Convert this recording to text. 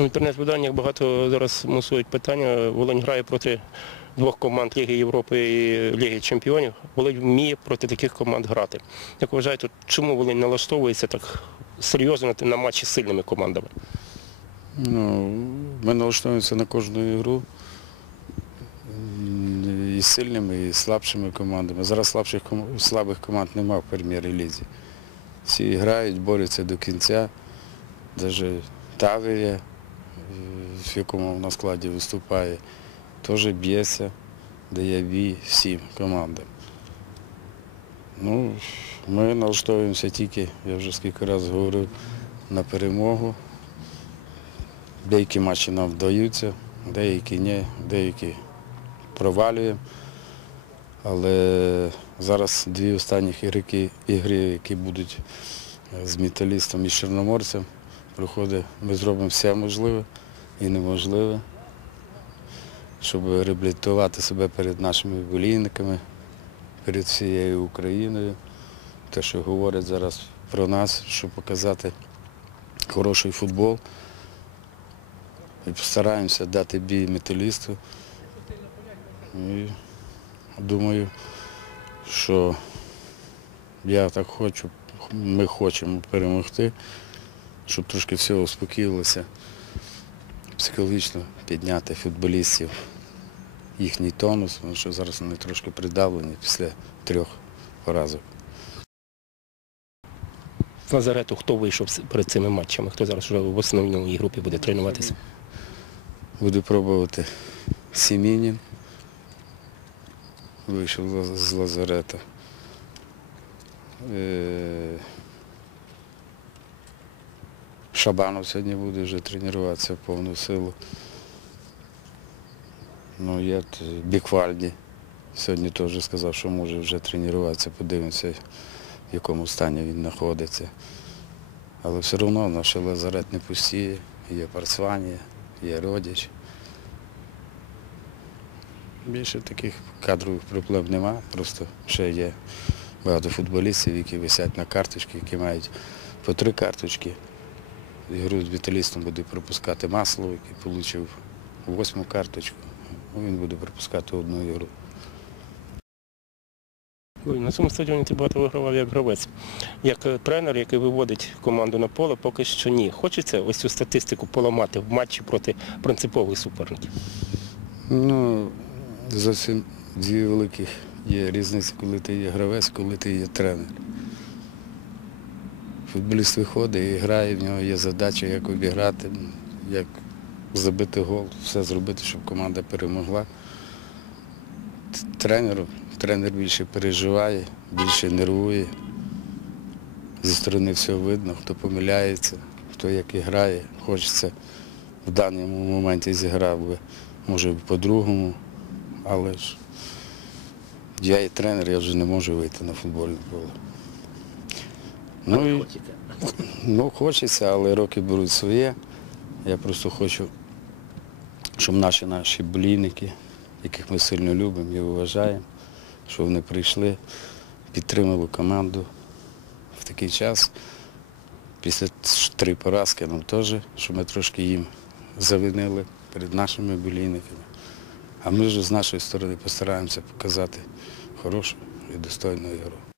У інтернет-виданнях багато зараз мусують питання. Волинь грає проти двох команд Ліги Європи і Ліги Чемпіонів. Волинь вміє проти таких команд грати. Як вважаєте, чому Волинь налаштовується так серйозно на матчі з сильними командами? Ну, ми налаштовуємося на кожну ігру і сильними, і слабшими командами. Зараз слабших, слабих команд немає в прем'єр-лізі. Всі грають, борються до кінця. Навіть Таврія, в якому на складі виступає, теж б'ється, дає бій всім командам. Ну, ми налаштовуємося тільки, я вже скільки разів говорив, на перемогу. Деякі матчі нам вдаються, деякі ні, деякі провалюємо. Але зараз дві останні ігри, ігри які будуть з металістом і з чорноморцем, проходить, ми зробимо все можливе і неможливе, щоб реабілітувати себе перед нашими болійниками, перед всією Україною. Те, що говорять зараз про нас, щоб показати хороший футбол. І постараємося дати бій металісту. І думаю, що я так хочу, ми хочемо перемогти, щоб трошки все успокоїлося, психологічно підняти футболістів, їхній тонус, тому що зараз вони трошки придавлені після трьох поразок. З Назарету хто вийшов перед цими матчами? Хто зараз вже в основній групі буде тренуватися? Буду пробувати Сімінін. Вийшов з- з лазарета. Шабанов сьогодні буде вже тренуватися в повну силу. Ну, є Біквальді. Сьогодні теж сказав, що може вже тренуватися, подивимося, в якому стані він знаходиться. Але все одно наш лазарет не пустіє, є Парсванія, є Родіч. Більше таких кадрових проблем нема, просто ще є багато футболістів, які висять на карточки, які мають по три карточки. Ігру з віталістом буде пропускати масло, який отримав восьму карточку. Ну, Він буде пропускати одну ігру. Ой, На цьому стадіоні ти багато вигравав як гравець. Як е, тренер, який виводить команду на поле, поки що ні. Хочеться ось цю статистику поламати в матчі проти принципових суперників. Ну, зовсім дві великих є різниці, коли ти є гравець, коли ти є тренер. Футболіст виходить і грає, в нього є задача, як обіграти, як забити гол, все зробити, щоб команда перемогла. Тренеру, тренер більше переживає, більше нервує. Зі сторони все видно, хто помиляється, хто як і грає. Хочеться в даному моменті зіграв би, може по-другому, але ж я і тренер, я вже не можу вийти на футбольне поле. Ну, і, ну, хочеться, але роки беруть своє. Я просто хочу, щоб наші наші болійники, яких ми сильно любимо і вважаємо, щоб вони прийшли, підтримали команду в такий час. Після три поразки нам теж, щоб ми трошки їм завинили перед нашими болійниками. А ми вже з нашої сторони постараємося показати хорошу і достойну ігру.